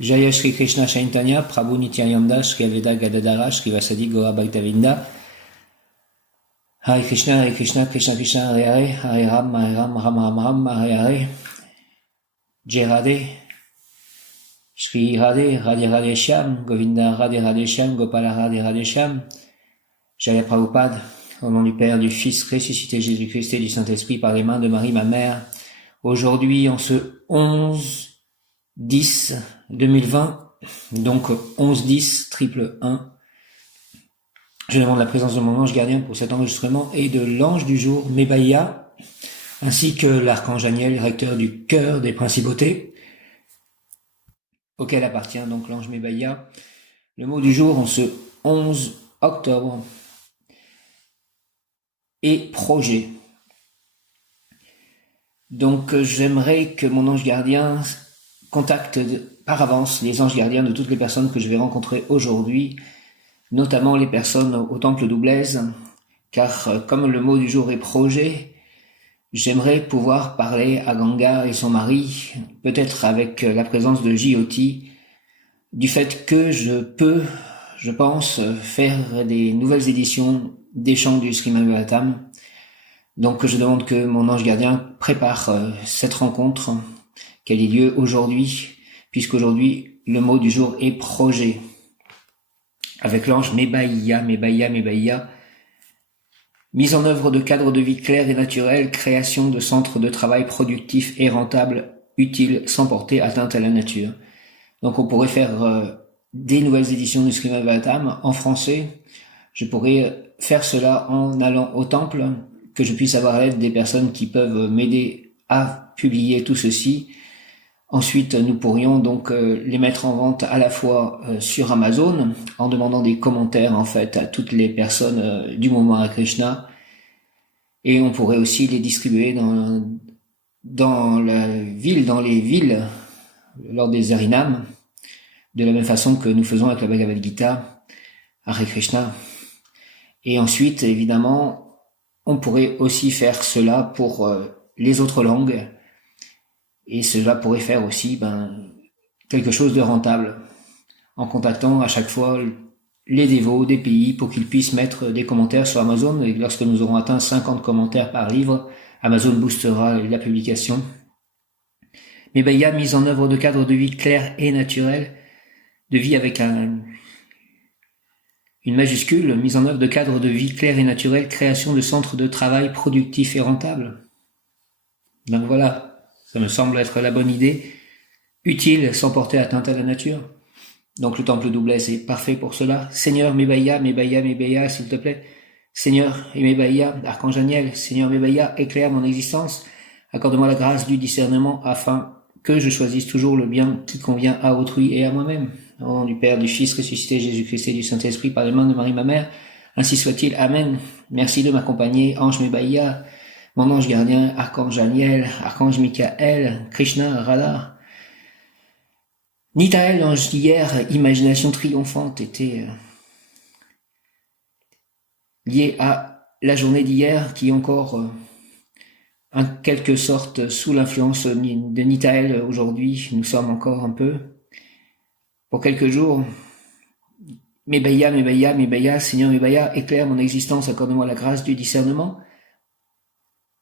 Jaya Shri Krishna Chaitanya Prabhu Nityananda Shri Aveda Gadadara Shri Vasadi Gaura Bhaktavinda. Hare Krishna Krishna Krishna Hare Hare Hare Ram Ram Ram Hare Hare. Jai Radhe Shri Radhe Radhe Radhe Shyam Govinda Radhe Radhe Shyam Gopala Radhe Radhe Shyam. Jaya Prabhupada, au nom du Père, du Fils ressuscité Jésus-Christ et du Saint-Esprit par les mains de Marie ma mère. Aujourd'hui, en ce 11-10-2020, donc 11-10 triple 1, je demande la présence de mon ange gardien pour cet enregistrement et de l'ange du jour, Mebaya, ainsi que l'archange Aniel, recteur du cœur des principautés, auquel appartient donc l'ange Mebaya. Le mot du jour en ce 11 octobre est projet. Donc j'aimerais que mon ange gardien contacte par avance les anges gardiens de toutes les personnes que je vais rencontrer aujourd'hui, notamment les personnes au temple d'Oublaise, car comme le mot du jour est projet, j'aimerais pouvoir parler à Ganga et son mari, peut-être avec la présence de Jyoti, du fait que je pense, faire des nouvelles éditions des chants du Srimad Bhagavatam. Donc je demande que mon ange gardien prépare cette rencontre, qu'elle ait lieu aujourd'hui, puisqu'aujourd'hui le mot du jour est projet. Avec l'ange Mebaya, mise en œuvre de cadres de vie clairs et naturels, création de centres de travail productifs et rentables, utiles, sans porter atteinte à la nature. Donc on pourrait faire des nouvelles éditions du Srimad Bhagavatam en français. Je pourrais faire cela en allant au temple, que je puisse avoir l'aide des personnes qui peuvent m'aider à publier tout ceci. Ensuite, nous pourrions donc les mettre en vente à la fois sur Amazon, en demandant des commentaires en fait à toutes les personnes du mouvement Hare Krishna, et on pourrait aussi les distribuer dans les villes, lors des Harinam, de la même façon que nous faisons avec la Bhagavad Gita, Hare Krishna. Et ensuite, évidemment, on pourrait aussi faire cela pour les autres langues, et cela pourrait faire aussi quelque chose de rentable, en contactant à chaque fois les dévots des pays pour qu'ils puissent mettre des commentaires sur Amazon, et lorsque nous aurons atteint 50 commentaires par livre, Amazon boostera la publication. Mais il y a mise en œuvre de cadres de vie clairs et naturels, de vie avec une majuscule, mise en œuvre de cadres de vie clairs et naturels, création de centres de travail productifs et rentables. Donc voilà, ça me semble être la bonne idée, utile sans porter atteinte à la nature. Donc le temple d'Oublaise est parfait pour cela. Seigneur Mebaya, s'il te plaît. Seigneur et Mebaya, archange Aniel, Seigneur Mebaya, éclaire mon existence. Accorde-moi la grâce du discernement afin que je choisisse toujours le bien qui convient à autrui et à moi-même. Au nom du Père, du Fils ressuscité Jésus-Christ et du Saint-Esprit par les mains de Marie ma mère, ainsi soit-il. Amen. Merci de m'accompagner, ange Mebaya, mon ange gardien, archange Aniel, archange Michael, Krishna, Radha. Nitael, l'ange d'hier, imagination triomphante, était lié à la journée d'hier qui est encore en quelque sorte sous l'influence de Nitael aujourd'hui. Nous sommes encore un peu pour quelques jours. Mebaya, Seigneur Mebaya, éclaire mon existence, accorde-moi la grâce du discernement,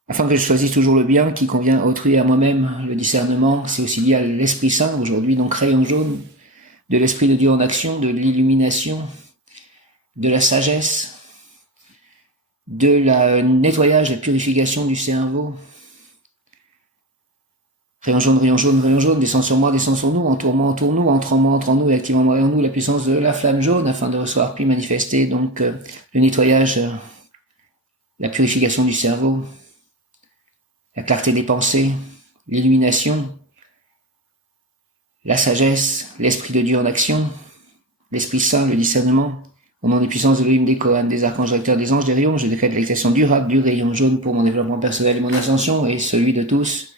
afin que je choisisse toujours le bien qui convient à autrui et à moi-même. Le discernement, c'est aussi lié à l'Esprit Saint aujourd'hui, donc rayon jaune, de l'Esprit de Dieu en action, de l'illumination, de la sagesse, de la nettoyage, la purification du cerveau. Rayon jaune, descend sur moi, descend sur nous, entoure-moi, entoure-nous, entre en moi, entre en nous, et active en moi et en nous la puissance de la flamme jaune, afin de recevoir puis manifester donc le nettoyage, la purification du cerveau, la clarté des pensées, l'illumination, la sagesse, l'Esprit de Dieu en action, l'Esprit Saint, le discernement. Au nom des puissances de l'Elohim, des Kohan, des archanges, recteurs, des anges, des rayons, je décrète l'activation durable du rayon jaune pour mon développement personnel et mon ascension, et celui de tous,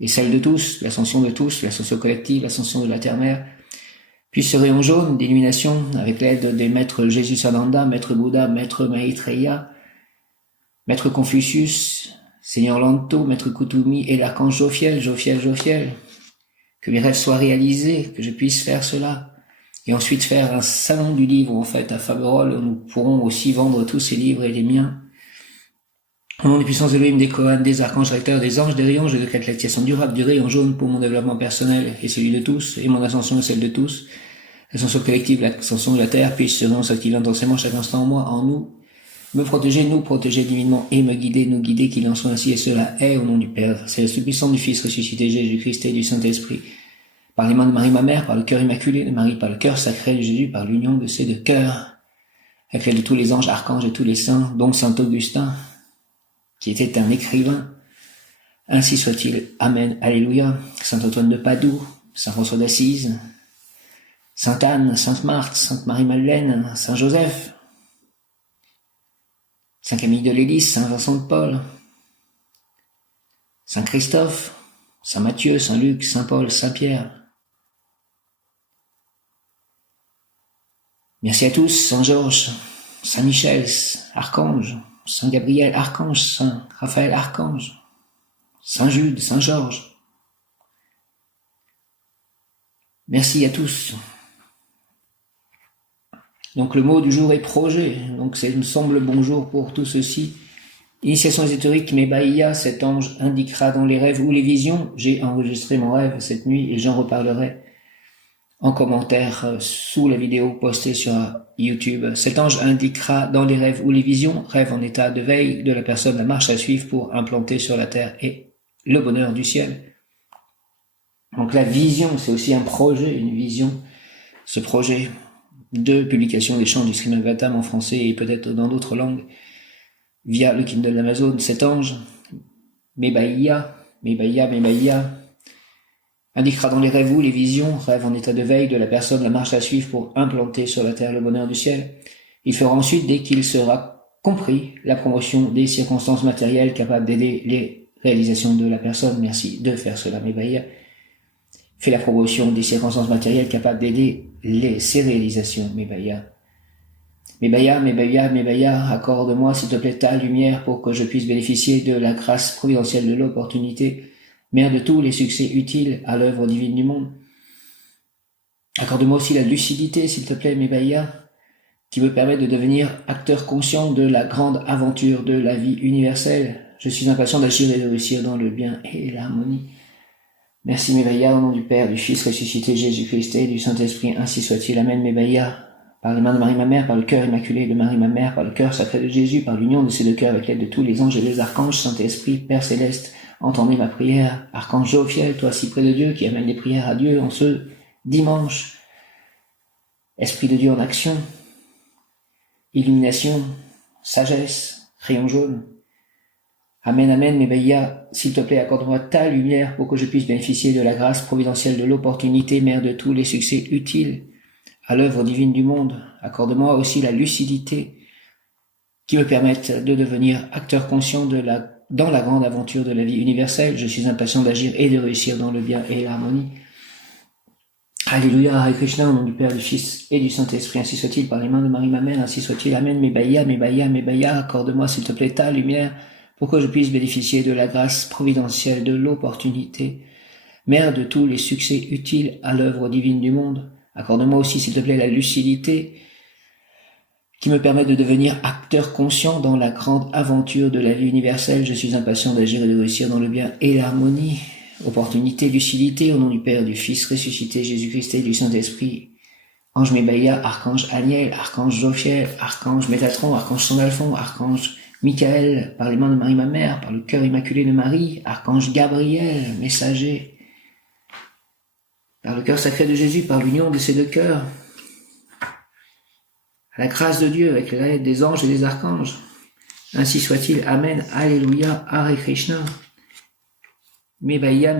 et celle de tous, l'ascension collective, l'ascension de la terre-mère. Puis ce rayon jaune d'illumination, avec l'aide des maîtres Jésus Sananda, maître Bouddha, maître Maitreya, maître Confucius, Seigneur Lanto, maître Kutumi et l'archange Jophiel, que mes rêves soient réalisés, que je puisse faire cela. Et ensuite faire un salon du livre, en fait, à Faverolles, où nous pourrons aussi vendre tous ces livres et les miens. Au nom des puissances Elohim, des Kohan, des archanges recteurs, des anges, des rayons, je décrète l'activation durable du rayon jaune pour mon développement personnel et celui de tous, et mon ascension et celle de tous. L'ascension collective, l'ascension de la Terre, puisse ce rayon s'activer intensément chaque instant en moi, en nous, me protéger, nous protéger divinement et me guider, nous guider, qu'il en soit ainsi, et cela est au nom du Père, c'est le puissant du Fils ressuscité Jésus-Christ et du Saint-Esprit. Par les mains de Marie ma mère, par le cœur immaculé de Marie, par le cœur sacré de Jésus, par l'union de ces deux cœurs, avec l'aide de tous les anges, archanges et tous les saints, dont Saint Augustin, qui était un écrivain. Ainsi soit-il. Amen. Alléluia. Saint Antoine de Padoue, Saint François d'Assise, Sainte Anne, Sainte Marthe, Sainte Marie-Madeleine, Saint Joseph, Saint Camille de l'Hélice, Saint Vincent de Paul, Saint Christophe, Saint Matthieu, Saint Luc, Saint Paul, Saint Pierre. Merci à tous. Saint Georges, Saint Michel, Archange, Saint Gabriel, Archange, Saint Raphaël, Archange, Saint Jude, Saint Georges. Merci à tous. Donc le mot du jour est projet. Donc c'est me semble bon jour pour tout ceci. Initiation ésotérique, Mebaïa, cet ange indiquera dans les rêves ou les visions. J'ai enregistré mon rêve cette nuit et j'en reparlerai en commentaire sous la vidéo postée sur YouTube. Cet ange indiquera dans les rêves ou les visions, rêve en état de veille de la personne, la marche à suivre pour implanter sur la terre et le bonheur du ciel. Donc la vision, c'est aussi un projet, une vision. Ce projet de publication des chants du Srimad Bhagavatam en français et peut-être dans d'autres langues via le Kindle d'Amazon. Cet ange, Mebaïa, indiquera dans les rêves ou les visions, rêve en état de veille de la personne, la marche à suivre pour implanter sur la terre le bonheur du ciel. Il fera ensuite, dès qu'il sera compris, la promotion des circonstances matérielles capables d'aider les réalisations de la personne. Merci de faire cela, Mebaïa. Fait la promotion des circonstances matérielles capables d'aider ces réalisations, Mebaïa. Mebaïa, accorde-moi, s'il te plaît, ta lumière pour que je puisse bénéficier de la grâce providentielle de l'opportunité, Mère de tous les succès utiles à l'œuvre divine du monde. Accorde-moi aussi la lucidité, s'il te plaît, Mebaïa, qui me permet de devenir acteur conscient de la grande aventure de la vie universelle. Je suis impatient d'agir et de réussir dans le bien et l'harmonie. Merci, Mebaïa, au nom du Père, du Fils ressuscité Jésus-Christ et du Saint-Esprit, ainsi soit-il. Amen, Mebaïa. Par les mains de Marie ma mère, par le cœur immaculé de Marie ma mère, par le cœur sacré de Jésus, par l'union de ces deux cœurs avec l'aide de tous les anges et les archanges, Saint-Esprit, Père céleste, entendez ma prière. Archange Jophiel, toi si près de Dieu, qui amène les prières à Dieu en ce dimanche. Esprit de Dieu en action, illumination, sagesse, rayon jaune. Amen, amen, Mebaïa, s'il te plaît, accorde-moi ta lumière pour que je puisse bénéficier de la grâce providentielle de l'opportunité, Mère de tous les succès utiles à l'œuvre divine du monde. Accorde-moi aussi la lucidité qui me permette de devenir acteur conscient dans la grande aventure de la vie universelle. Je suis impatient d'agir et de réussir dans le bien et l'harmonie. Alléluia, Hare Krishna, au nom du Père, du Fils et du Saint-Esprit, ainsi soit-il, par les mains de Marie ma mère, ainsi soit-il. Amen, Mebaïa, accorde-moi s'il te plaît ta lumière pour que je puisse bénéficier de la grâce providentielle de l'opportunité, Mère de tous les succès utiles à l'œuvre divine du monde. Accorde-moi aussi, s'il te plaît, la lucidité qui me permet de devenir acteur conscient dans la grande aventure de la vie universelle. Je suis impatient d'agir et de réussir dans le bien et l'harmonie. Opportunité, lucidité, au nom du Père, du Fils ressuscité, Jésus-Christ et du Saint-Esprit. Ange Mebaïa, Archange Aniel, Archange Jophiel, Archange Métatron, Archange Sandalphon, Archange Michael, par les mains de Marie ma mère, par le cœur immaculé de Marie, Archange Gabriel, messager, par le cœur sacré de Jésus, par l'union de ces deux cœurs, à la grâce de Dieu, avec l'aide des anges et des archanges. Ainsi soit-il. Amen. Alléluia. Hare Krishna. Mebaïa.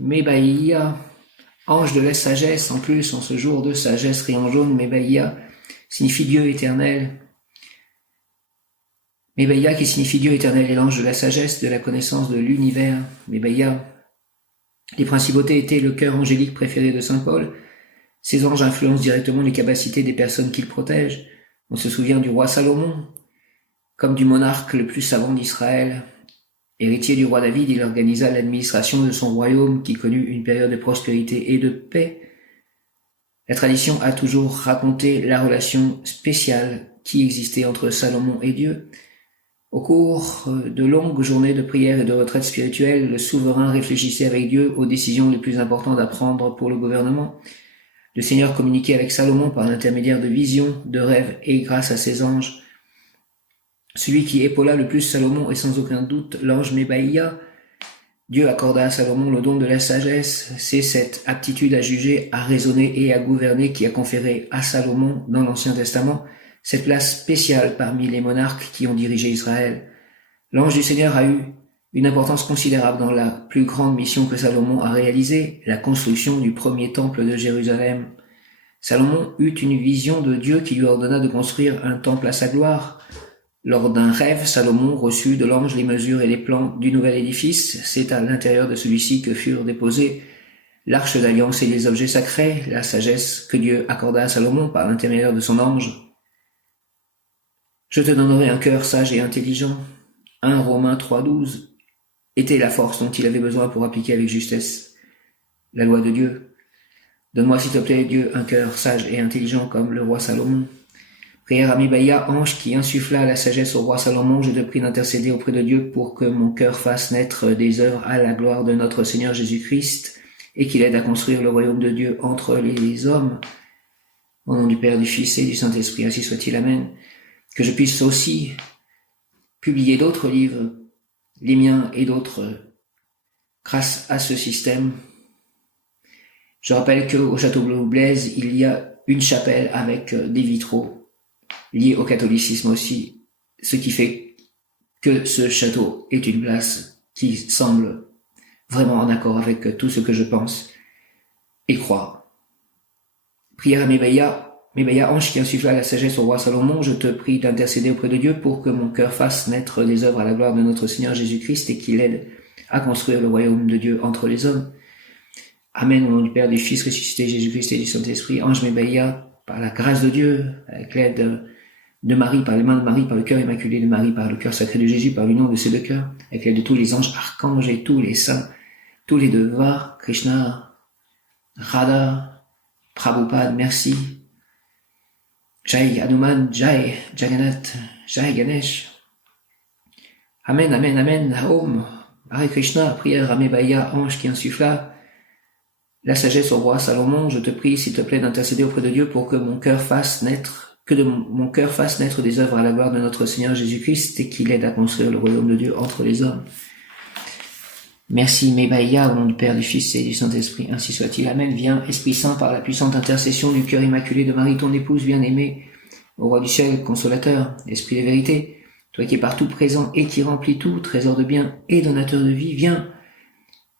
Mebaïa, ange de la sagesse, en plus, en ce jour de sagesse, rayon jaune, Mebaïa, signifie Dieu éternel. Mebaïa qui signifie Dieu éternel est l'ange de la sagesse, de la connaissance de l'univers. Mebaïa, les principautés étaient le cœur angélique préféré de saint Paul. Ces anges influencent directement les capacités des personnes qu'ils protègent. On se souvient du roi Salomon, comme du monarque le plus savant d'Israël. Héritier du roi David, il organisa l'administration de son royaume qui connut une période de prospérité et de paix. La tradition a toujours raconté la relation spéciale qui existait entre Salomon et Dieu. Au cours de longues journées de prière et de retraite spirituelle, le souverain réfléchissait avec Dieu aux décisions les plus importantes à prendre pour le gouvernement. Le Seigneur communiquait avec Salomon par l'intermédiaire de visions, de rêves et grâce à ses anges. Celui qui épaula le plus Salomon est sans aucun doute l'ange Mébaïa. Dieu accorda à Salomon le don de la sagesse. C'est cette aptitude à juger, à raisonner et à gouverner qui a conféré à Salomon, dans l'Ancien Testament, cette place spéciale parmi les monarques qui ont dirigé Israël. L'ange du Seigneur a eu une importance considérable dans la plus grande mission que Salomon a réalisée, la construction du premier temple de Jérusalem. Salomon eut une vision de Dieu qui lui ordonna de construire un temple à sa gloire. Lors d'un rêve, Salomon reçut de l'ange les mesures et les plans du nouvel édifice. C'est à l'intérieur de celui-ci que furent déposés l'arche d'alliance et les objets sacrés, la sagesse que Dieu accorda à Salomon par l'intermédiaire de son ange. Je te donnerai un cœur sage et intelligent. 1 Romains 3,12 était la force dont il avait besoin pour appliquer avec justesse la loi de Dieu. Donne-moi s'il te plaît, Dieu, un cœur sage et intelligent comme le roi Salomon. Prière à Mébaïa, ange qui insuffla la sagesse au roi Salomon, je te prie d'intercéder auprès de Dieu pour que mon cœur fasse naître des œuvres à la gloire de notre Seigneur Jésus-Christ et qu'il aide à construire le royaume de Dieu entre les hommes. Au nom du Père, du Fils et du Saint-Esprit, ainsi soit-il. Amen. Que je puisse aussi publier d'autres livres, les miens et d'autres, grâce à ce système. Je rappelle qu'au Château Blaise, il y a une chapelle avec des vitraux liés au catholicisme aussi, ce qui fait que ce château est une place qui semble vraiment en accord avec tout ce que je pense et crois. Prière à Mébaïa, ange qui insuffla la sagesse au roi Salomon, je te prie d'intercéder auprès de Dieu pour que mon cœur fasse naître des œuvres à la gloire de notre Seigneur Jésus-Christ et qu'il aide à construire le royaume de Dieu entre les hommes. Amen, au nom du Père, du Fils ressuscité, Jésus-Christ et du Saint-Esprit. Ange Mébaïa, par la grâce de Dieu, avec l'aide de Marie, par les mains de Marie, par le cœur immaculé de Marie, par le cœur sacré de Jésus, par l'union de ces deux cœurs, avec l'aide de tous les anges, archanges et tous les saints, tous les devas, Krishna, Radha, Prabhupada, merci. Jai Hanuman, Jai Jagannath, Jai Ganesh. Amen, amen, amen, Om, Hare Krishna, prière à Mébaïa, ange qui insuffla la sagesse au roi Salomon, je te prie, s'il te plaît, d'intercéder auprès de Dieu pour que mon cœur fasse naître des œuvres à la gloire de notre Seigneur Jésus-Christ et qu'il aide à construire le royaume de Dieu entre les hommes. Merci Mébaïa, au nom du Père, du Fils et du Saint-Esprit, ainsi soit-il. Amen. Viens, Esprit Saint, par la puissante intercession du cœur immaculé de Marie, ton épouse bien-aimée, au roi du ciel, consolateur, Esprit de vérité, toi qui es partout présent et qui remplis tout, trésor de bien et donateur de vie, viens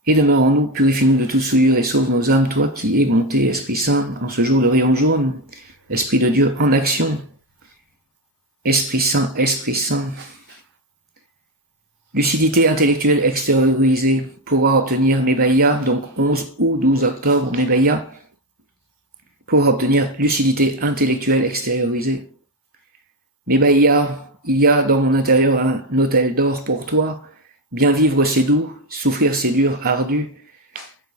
et demeure en nous, purifie-nous de toute souillure et sauve nos âmes, toi qui es monté, Esprit Saint, en ce jour de rayon jaune, Esprit de Dieu en action, Esprit Saint, Esprit Saint. Lucidité intellectuelle extériorisée, pouvoir obtenir Mébaïa, donc 11 ou 12 octobre, Mébaïa, pour obtenir lucidité intellectuelle extériorisée. Mébaïa, il y a dans mon intérieur un autel d'or pour toi, bien vivre c'est doux, souffrir c'est dur, ardu.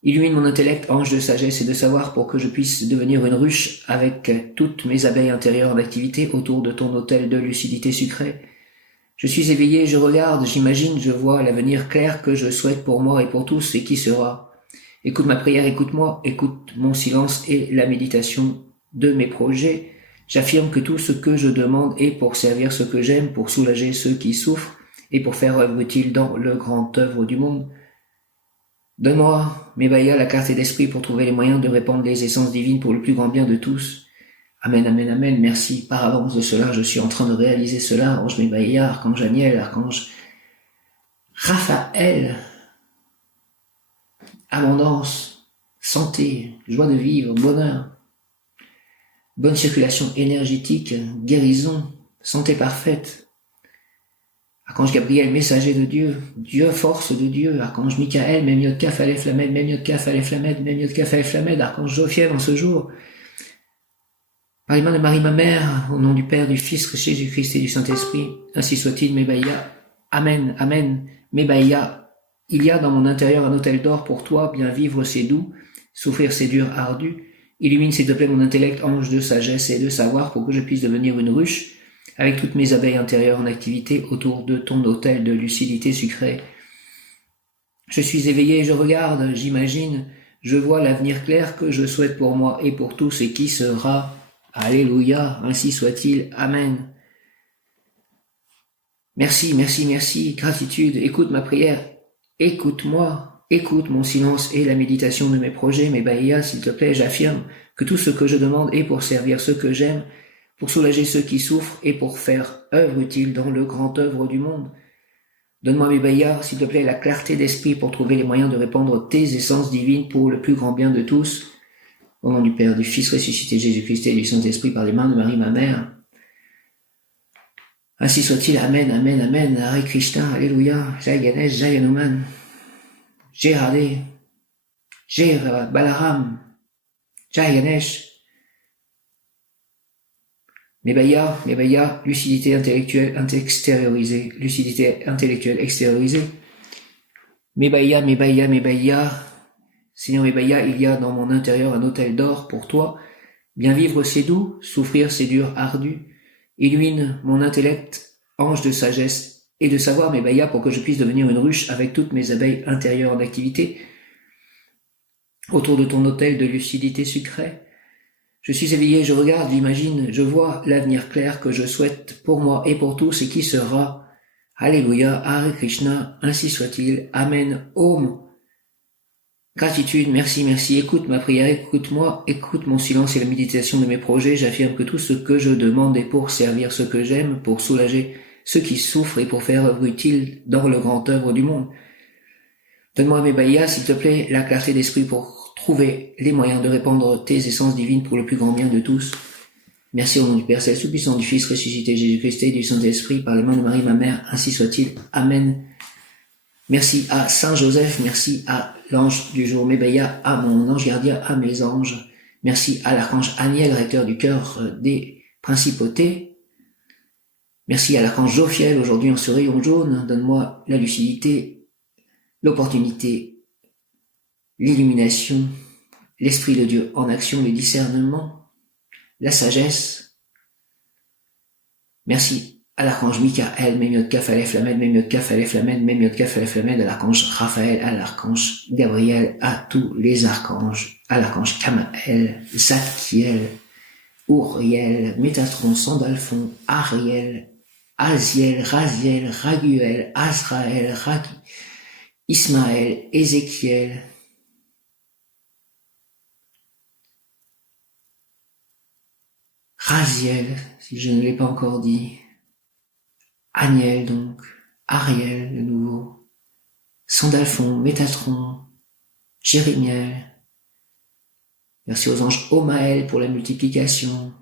Illumine mon intellect, ange de sagesse et de savoir pour que je puisse devenir une ruche avec toutes mes abeilles intérieures d'activité autour de ton autel de lucidité sucrée. Je suis éveillé, je regarde, j'imagine, je vois l'avenir clair que je souhaite pour moi et pour tous et qui sera. Écoute ma prière, écoute-moi, écoute mon silence et la méditation de mes projets. J'affirme que tout ce que je demande est pour servir ceux que j'aime, pour soulager ceux qui souffrent et pour faire œuvre utile dans le grand œuvre du monde. Donne-moi, Mébaïa, la clarté d'esprit pour trouver les moyens de répandre les essences divines pour le plus grand bien de tous. Amen, amen, amen. Merci par avance de cela. Je suis en train de réaliser cela. Ange Mébaïa, Archange Daniel, Archange Raphaël. Abondance, santé, joie de vivre, bonheur, bonne circulation énergétique, guérison, santé parfaite. Archange Gabriel, messager de Dieu, Dieu, force de Dieu. Archange Michael, Mem Yod Kaf Aleph Lamed, Mem Yod Kaf Aleph Lamed, Mem Yod Kaf Aleph Lamed. Archange Jophiel en ce jour. Par les mains de Marie, ma mère, au nom du Père, du Fils, Jésus-Christ et du Saint-Esprit, ainsi soit-il, Mébaïa. Amen, amen. il y a dans mon intérieur un autel d'or pour toi, bien vivre c'est doux, souffrir c'est dur, ardu. Illumine s'il te plaît mon intellect, ange de sagesse et de savoir, pour que je puisse devenir une ruche, avec toutes mes abeilles intérieures en activité autour de ton autel de lucidité sucrée. Je suis éveillé, je regarde, j'imagine, je vois l'avenir clair que je souhaite pour moi et pour tous et qui sera. Alléluia, ainsi soit-il, Amen. Merci, merci, merci, gratitude, écoute ma prière, écoute-moi, écoute mon silence et la méditation de mes projets, mes baïas, s'il te plaît, j'affirme que tout ce que je demande est pour servir ceux que j'aime, pour soulager ceux qui souffrent et pour faire œuvre utile dans le grand œuvre du monde. Donne-moi mes baïas, s'il te plaît, la clarté d'esprit pour trouver les moyens de répandre tes essences divines pour le plus grand bien de tous. Au nom du Père, du Fils ressuscité Jésus-Christ et du Saint-Esprit par les mains de Marie, ma mère. Ainsi soit-il, Amen, Amen, Amen, Hare Krishna, Alléluia, Jai Ganesh, Jai Hanuman, Jai Radhe, Jai Balaram, Jai Ganesh. Mes baïas, lucidité intellectuelle extériorisée, lucidité intellectuelle extériorisée. Mes baïas, Seigneur mes baïas, il y a dans mon intérieur un autel d'or pour toi. Bien vivre c'est doux, souffrir c'est dur, ardu. Illumine mon intellect, ange de sagesse et de savoir mes baïas pour que je puisse devenir une ruche avec toutes mes abeilles intérieures en activité autour de ton autel de lucidité sucrée. Je suis éveillé, je regarde, j'imagine, je vois l'avenir clair que je souhaite pour moi et pour tous et qui sera. Alléluia, Hare Krishna, ainsi soit-il, Amen, Om. Gratitude, merci, merci, écoute ma prière, écoute-moi, écoute mon silence et la méditation de mes projets, j'affirme que tout ce que je demande est pour servir ceux que j'aime, pour soulager ceux qui souffrent et pour faire œuvre utile dans le grand œuvre du monde. Donne-moi mes baïas, s'il te plaît, la clarté d'esprit pour trouver les moyens de répandre tes essences divines pour le plus grand bien de tous. Merci au nom du Père Céleste Tout-Puissant, du Fils ressuscité Jésus-Christ et du Saint-Esprit par les mains de Marie, ma mère, ainsi soit-il. Amen. Merci à Saint Joseph, merci à l'ange du jour Mébaïa, à mon ange gardien, à mes anges. Merci à l'archange Aniel, recteur du cœur des principautés. Merci à l'archange Jophiel, aujourd'hui en ce rayon jaune. Donne-moi la lucidité, l'opportunité, l'illumination, l'Esprit de Dieu en action, le discernement, la sagesse. Merci à l'archange Michael, Mémiot Kaf Aleph Lamed, Mémiot Kaf Aleph Lamed, Mémiot Kaf Aleph Lamed, à l'archange Raphaël, à l'archange Gabriel, à tous les archanges, à l'archange Kamael, Zadkiel, Uriel, Métatron, Sandalphon, Ariel, Aziel, Raziel, Raguel, Azraël, Ismaël, Ézéchiel, Raziel, si je ne l'ai pas encore dit, Aniel donc, Ariel de nouveau, Sandalphon, Métatron, Jérémiel. Merci aux anges Omaël pour la multiplication,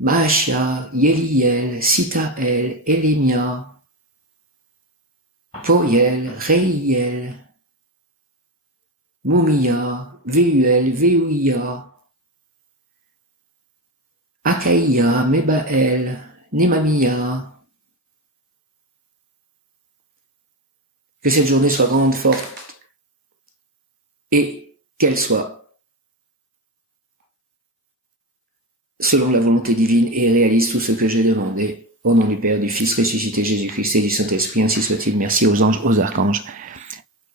Maachia, Yéliel, Sitaël, Élémia, Poiel, Réiel, Moumia, Véuel, Véouia, Akaïa, Mébaël, Némamia. Que cette journée soit grande, forte, et qu'elle soit selon la volonté divine et réalise tout ce que j'ai demandé. Au nom du Père, du Fils ressuscité Jésus-Christ et du Saint-Esprit, ainsi soit-il. Merci aux anges, aux archanges,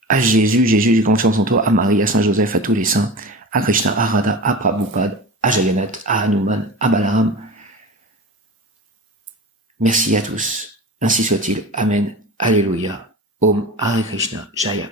à Jésus, j'ai confiance en toi, à Marie, à Saint-Joseph, à tous les saints, à Krishna, à Radha, à Prabhupada, à Jagannath, à Hanuman, à Balaram. Merci à tous. Ainsi soit-il. Amen. Alléluia. Om Hare Krishna. Jaya.